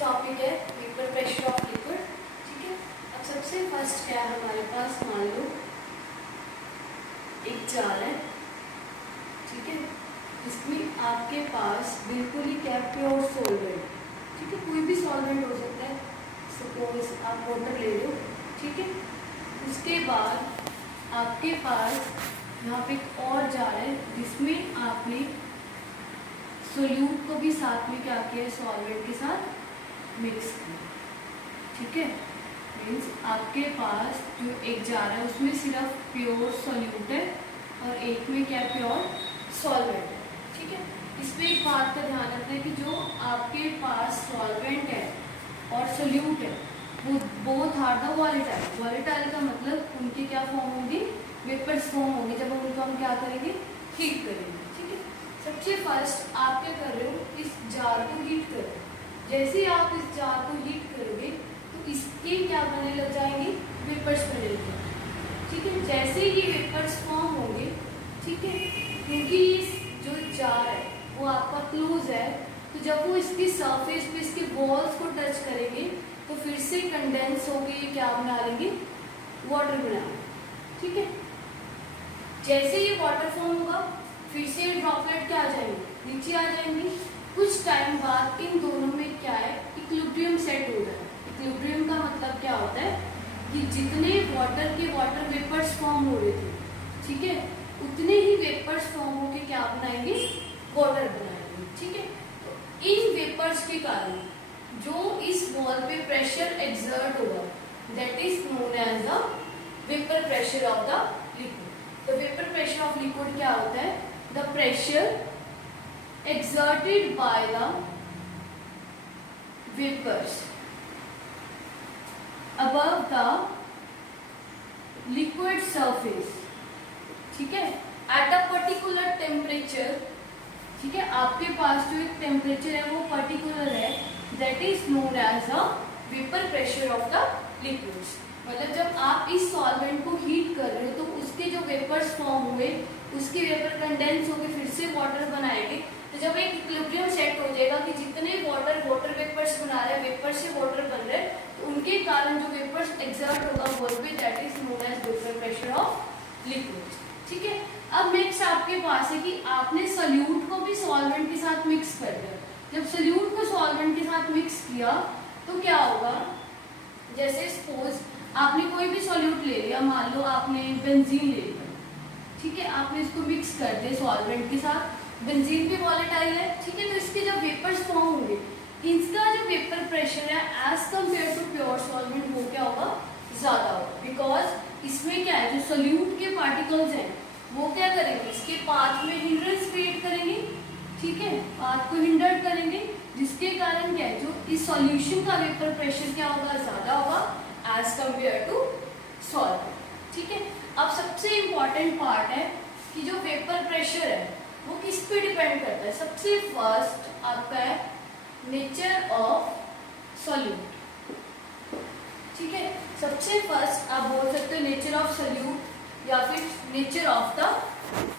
Topic है vapour pressure of liquid. ठीक है, अब सबसे फर्स्ट क्या है हमारे पास, मान लो एक जार है, ठीक है, इसमें आपके पास बिल्कुल ही क्या प्योर सॉल्वेंट, ठीक है, कोई भी सॉल्वेंट हो सकता है, सपोज आप वाटर ले लो, ठीक है। उसके बाद आपके पास यहाँ पे एक और जार है जिसमें आपने सोल्यूट को भी साथ में क्या किया है, सॉल्वेंट के साथ मिक्स किया, ठीक है। मीन्स आपके पास जो एक जार है उसमें सिर्फ प्योर सोल्यूट है और एक में क्या प्योर सॉल्वेंट है, ठीक है। इसमें एक बात का ध्यान रखना है कि जो आपके पास सॉल्वेंट है और सोल्यूट है वो both are the volatile. Volatile का मतलब उनकी क्या फॉर्म होगी, वेपर्स फॉर्म होंगे जब उनको हम क्या करेंगे, हीट करेंगे, ठीक है। सबसे फर्स्ट आप क्या कर रहे हो, इस जार को हीट करो। जैसे ही आप इस जार को हीट करोगे तो इसके क्या बनने लग जाएंगे, वेपर्स बनने लग जाएंगे, ठीक है। जैसे ये वेपर्स फॉर्म होंगे, ठीक है, क्योंकि जो जार है वो आपका क्लोज है, तो जब वो इसकी सरफेस पे इसके वॉल्स को टच करेंगे तो फिर से कंडेंस होके ये क्या बना लेंगे, वाटर बना लेंगे, ठीक है। जैसे ये वाटर फॉर्म होगा फिर से ड्रॉपलेट क्या आ जाएंगे, नीचे आ जाएंगे। कुछ टाइम बाद इन दोनों में क्या है, इक्विलिब्रियम सेट हो रहा है। इक्विलिब्रियम का मतलब क्या होता है कि जितने वाटर वेपर्स फॉर्म हो रहे थे, ठीक है, उतने ही वेपर्स फॉर्म होके क्या बनाएंगे, वाटर बनाएंगे, ठीक है। तो इन वेपर्स के कारण जो इस वॉल पे प्रेशर एक्सर्ट होगा that is known as the vapour pressure of the liquid. तो वेपर प्रेशर ऑफ लिक्विड क्या होता है, the pressure exerted by the vapors above the liquid surface, ठीक है, at a particular temperature, ठीक है। आपके पास जो एक टेम्परेचर है वो पर्टिकुलर है, that is known as a vapor pressure of the liquids। मतलब जब आप इस सॉल्वेंट को हीट कर रहे हो तो उसके जो वेपर्स फॉर्म हुए उसके वेपर कंडेंस होकर फिर से वाटर बनाएंगे। तो जब एक इक्विलिब्रियम सेट हो जाएगा कि जितने वाटर वेपर्स बना रहे हैं, वेपर से वाटर बन रहे हैं, तो उनके कारण जो वेपर्स एक्सर्ट होगा वॉल पे that is known as vapour pressure of liquid, ठीक है। अब नेक्स्ट आपके पास है कि आपने सोल्यूट को भी सॉल्वेंट के साथ मिक्स कर दिया। जब सोल्यूट को सॉल्वेंट के साथ मिक्स किया तो क्या होगा, जैसे सपोज आपने कोई भी सॉल्यूट ले लिया, मान लो आपने बेंजीन ले लिया, ठीक है, आपने इसको मिक्स कर दिया सॉल्वेंट के साथ। बेंजीन भी वॉलेटाइल है, ठीक है, तो इसके जब वेपर्स फॉर्म होंगे इसका जो वेपर प्रेशर है as compare to pure solvent वो क्या होगा, ज्यादा होगा। बिकॉज इसमें क्या है, जो सोल्यूट के पार्टिकल्स हैं वो क्या करेंगे, इसके पाथ में हिंड्रेंस क्रिएट करेंगे, ठीक है, पाथ को हिंडर करेंगे, जिसके कारण क्या है, जो इस सॉल्यूशन का वेपर प्रेशर क्या होगा, ज्यादा होगा एज कम्पेयर टू सॉल्वेंट, ठीक है। अब सबसे इंपॉर्टेंट पार्ट है कि जो वेपर प्रेशर है वो किस पे डिपेंड करता है। सबसे फर्स्ट आपका है नेचर ऑफ सॉल्यूट, ठीक है। सबसे फर्स्ट आप बोल सकते हो नेचर ऑफ सॉल्यूट या फिर नेचर ऑफ द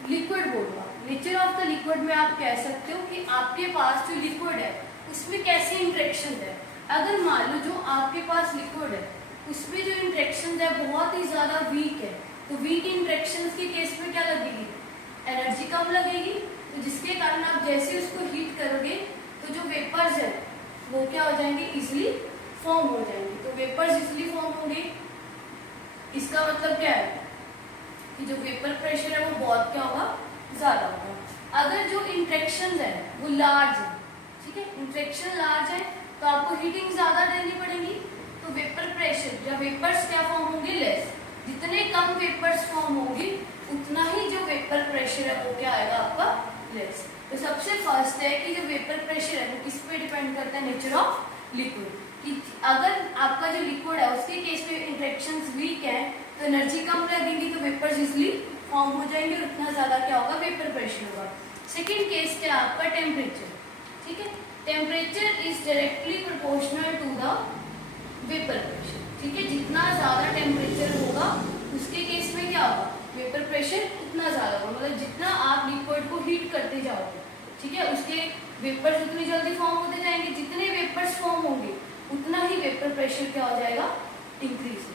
लिक्विड बोलना। नेचर ऑफ द लिक्विड में आप कह सकते हो कि आपके पास जो लिक्विड है उसमें कैसे इंटरेक्शन है। अगर मान लो जो आपके पास लिक्विड है उसमें जो इंटरेक्शन है बहुत ही ज्यादा वीक है, तो वीक इंटरेक्शन के केस में क्या लगेगी, एनर्जी कम लगेगी, तो जिसके कारण आप जैसे उसको हीट करोगे तो जो वेपर्स है वो क्या हो जाएंगे, इजिली फॉर्म हो जाएंगे। तो वेपर्स इजिली फॉर्म होंगे, इसका मतलब क्या है कि जो वेपर प्रेशर है वो बहुत क्या होगा, ज्यादा होगा। अगर जो इंटरेक्शन है वो लार्ज है, ठीक है, इंटरेक्शन लार्ज है तो आपको हीटिंग ज्यादा देनी पड़ेगी, तो वेपर प्रेशर या वेपर्स क्या फॉर्म होंगे, लेस। जितने कम वेपर्स फॉर्म होंगे उतना ही जो वेपर प्रेशर है वो क्या आएगा आपका, लेस। तो सबसे फर्स्ट है कि जो वेपर प्रेशर है वो किस पे डिपेंड करता है, नेचर ऑफ लिक्विड। कि अगर आपका जो लिक्विड है उसके केस में इंटरेक्शंस वीक है तो एनर्जी कम लगेगी, तो वेपर्स इजिली फॉर्म हो जाएंगे और उतना ज्यादा क्या होगा, वेपर प्रेशर होगा। सेकेंड केस क्या आपका, टेम्परेचर, ठीक है। Temperature is directly proportional to the vapour pressure, ठीक है। जितना ज्यादा टेम्परेचर होगा उसके केस में क्या होगा, वेपर प्रेशर उतना ज्यादा होगा। मतलब जितना आप लिक्विड को हीट करते जाओगे, ठीक है, उसके वेपर्स उतनी जल्दी फॉर्म होते जाएंगे, जितने वेपर्स फॉर्म होंगे उतना ही वेपर प्रेशर क्या हो जाएगा, इंक्रीज हो।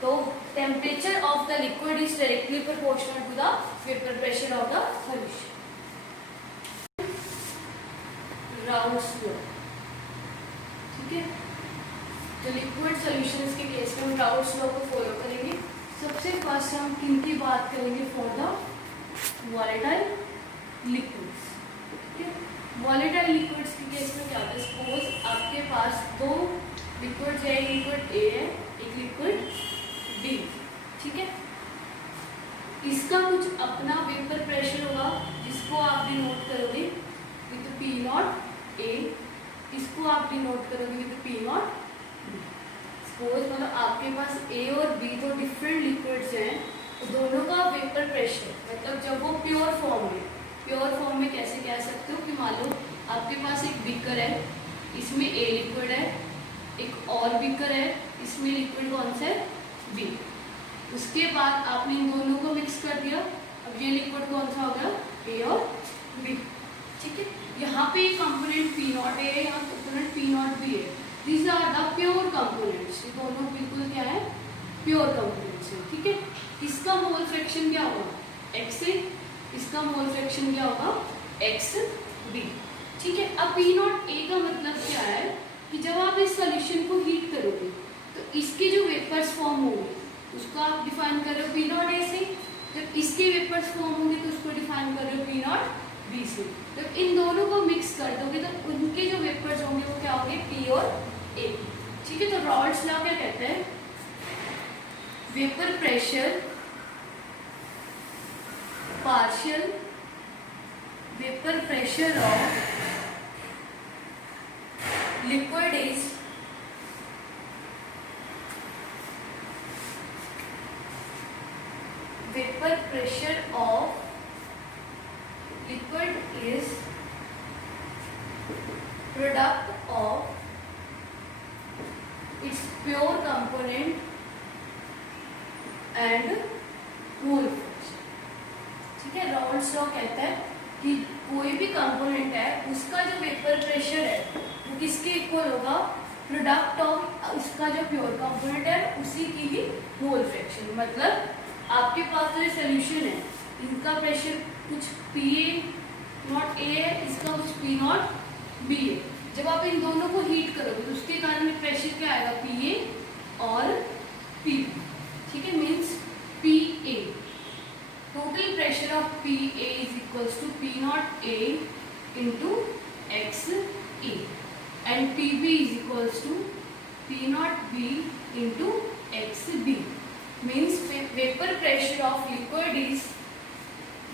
तो temperature of the liquid is directly proportional to the vapour pressure of the solution. Raoult's law, ठीक है। तो लिक्विड सॉल्यूशंस के केस में हम राउल्स लॉ को फॉलो करेंगे। सबसे फर्स्ट हम किन की बात करेंगे, फॉर द वॉलेटाइल लिक्विड्स, ठीक है। वॉलेटाइल लिक्विड्स के केस में क्या होता है, सपोज आपके पास दो लिक्विड्स है, लिक्विड ए है, एक लिक्विड बी, ठीक है। इसका कुछ अपना वेपर प्रेशर होगा जिसको आप डिनोट करोगे विद पी नॉट ए, इसको आप डिनोट करोगे with P not be. Suppose मतलब आपके पास ए और बी दो डिफरेंट लिक्विड्स हैं, तो दोनों का वेपर प्रेशर मतलब जब वो प्योर फॉर्म में कैसे कह सकते हो कि मान लो आपके पास एक बीकर है, इसमें ए लिक्विड है, एक और बीकर है, इसमें लिक्विड कौन सा है, बी। उसके बाद आपने इन दोनों को मिक्स कर दिया, अब ये लिक्विड कौन सा हो गया, ए और बी, ठीक है। यहाँ पे कंपोनेंट पी नॉट ए है, यहाँ कंपोनेंट पी नॉट बी है। These are the pure components, ये दोनों बिल्कुल क्या है, प्योर कंपोनेंट्स है, ठीक है। इसका मोल फ्रैक्शन क्या होगा, एक्स ए, इसका मोल फ्रैक्शन क्या होगा, एक्स बी, ठीक है। अब पी नॉट ए का मतलब क्या है कि जब आप इस सॉल्यूशन को हीट करोगे तो इसके जो वेपर्स फॉर्म होंगे उसको आप डिफाइन कर रहे हो पी नॉट ए से, जब इसके वेपर्स फॉर्म होंगे तो उसको डिफाइन कर रहे हो पी नॉट बी से। जब इन दोनों को मिक्स कर दोगे तो उनके जो वेपर्स होंगे वो क्या होंगे, पी और ए, ठीक है। तो रॉल्स लॉ क्या कहता है, vapour pressure partial vapour pressure of liquid is vapour pressure of liquid is product of its pure component and mole fraction, ठीक है। रॉल्स लॉ कहता है कि कोई भी कंपोनेंट है उसका जो वेपर प्रेशर है वो किसके इक्वल होगा, प्रोडक्ट ऑफ उसका जो प्योर कंपोनेंट है उसी की ही मोल फ्रैक्शन। मतलब आपके पास जो सोल्यूशन है इनका प्रेशर कुछ पी नॉट ए है, इसका कुछ पी नॉट बी है। जब आप इन दोनों को हीट करोगे तो उसके कारण प्रेशर क्या आएगा, पी ए और पी बी, ठीक है। Means P A, total pressure of P A is equals to P not A into x A and P B is equals to P not B into x B. Means vapour pressure of liquid is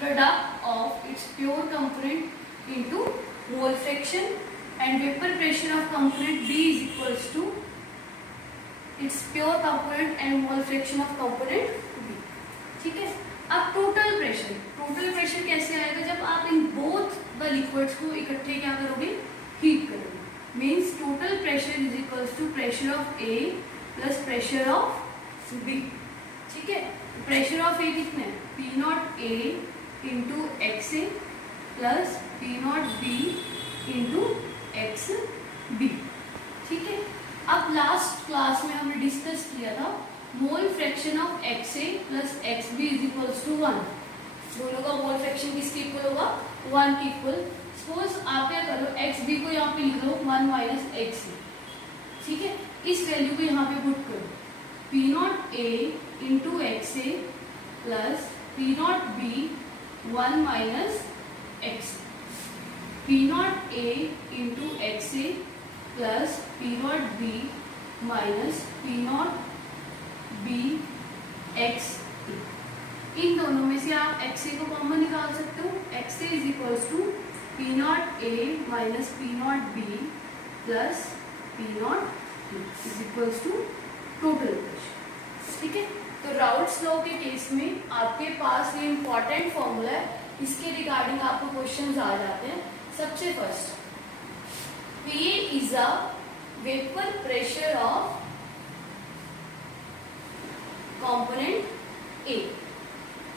product of its pure component into mole fraction and vapor pressure of component B is equals to its pure component and mole fraction of component B, ठीक है। अब total pressure कैसे आएगा, जब आप in both the liquids को इकट्ठे क्या करोगे, हीट करोगे। Means total pressure is equals to pressure of A plus pressure of B, ठीक है। प्रेशर ऑफ ए कितने हैं, P not A into x A plus P not B into x B, ठीक है। अब लास्ट क्लास में हमने discuss किया था mole fraction of x A plus x B is equals to 1। दोनों का मोल फ्रैक्शन किसके इक्वल होगा, 1 के इक्वल। सपोज आप क्या करो, एक्स बी को यहाँ पे लिख लो 1 माइनस एक्स ए, ठीक है। इस वैल्यू को यहाँ पे पुट करो, P not A into x A plus P not B 1 minus X, P not A into x A plus P not B minus P not B X A. इन दोनों में से आप एक्स ए को कॉमन निकाल सकते हो, x A is equals to P not A minus P not B plus P not B is equals to total pressure, ठीक है। तो राउल्स लॉ के केस में आपके पास ये इंपॉर्टेंट फॉर्मूला है, इसके रिगार्डिंग आपको क्वेश्चंस आ जाते हैं। सबसे first, P is a vapour pressure of component A,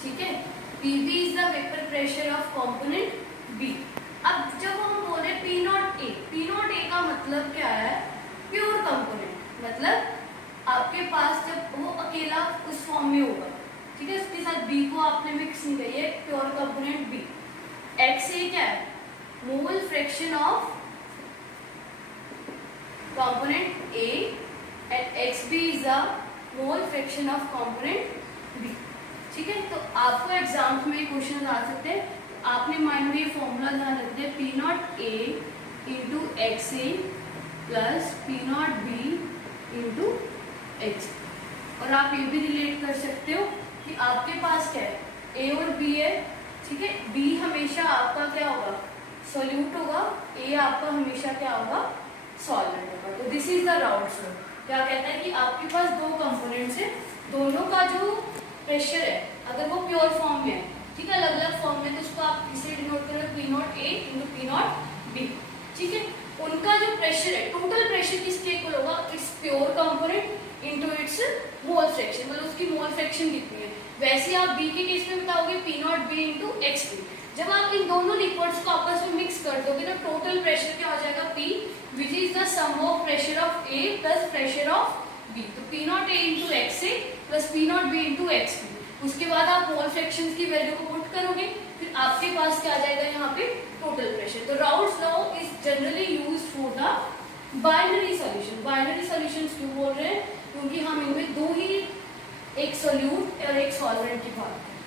ठीक है। P B is the vapour pressure of component B. अब जब हम बोले पी X नहीं है, pure component B। X A क्या है? Mole fraction of component A and XB is the mole fraction of component B। ठीक है, तो आपको एग्जाम में क्वेश्चन आ सकते हैं, आपने माइंड में ये फॉर्मूला ध्यान रखते हैं, P not A into x A plus P not B into x. और आप ये भी रिलेट कर सकते हो कि आपके पास क्या है, ए और बी है, ठीक है, बी हमेशा आपका क्या होगा, सॉल्यूट होगा, ए आपका हमेशा क्या होगा, सॉल्वेंट होगा। तो this is the round flow. क्या कहता है कि आपके पास दो कंपोनेंट्स है, दोनों का जो प्रेशर है अगर वो प्योर फॉर्म में है, ठीक है, अलग अलग फॉर्म में, तो उसको आप इसे डिनोट करें P not A into P not be. ठीक है, उनका जो प्रेशर है, टोटल प्रेशर किसके इक्वल होगा, it's pure component into its mole fraction, मतलब उसकी मोल फ्रैक्शन कितनी है। वैसे आप बी के केस में बताओगे P not B into x B. जब आप इन दोनों लिक्विड्स को आपस में मिक्स कर दोगे तो टोटल प्रेशर क्या हो जाएगा, P which is the sum of pressure of A plus pressure of B। तो P not A into x A plus P not B into x B. उसके बाद आप मोल फ्रैक्शन की वैल्यू को put करोगे, फिर आपके पास क्या आ जाएगा यहाँ पे टोटल प्रेशर। तो Raoult's law is generally used for the binary solution. Binary solutions क्यों बोल रहे हैं, क्योंकि हम इनमें दो ही, एक सोल्यूट और एक सॉल्वेंट की बात करें।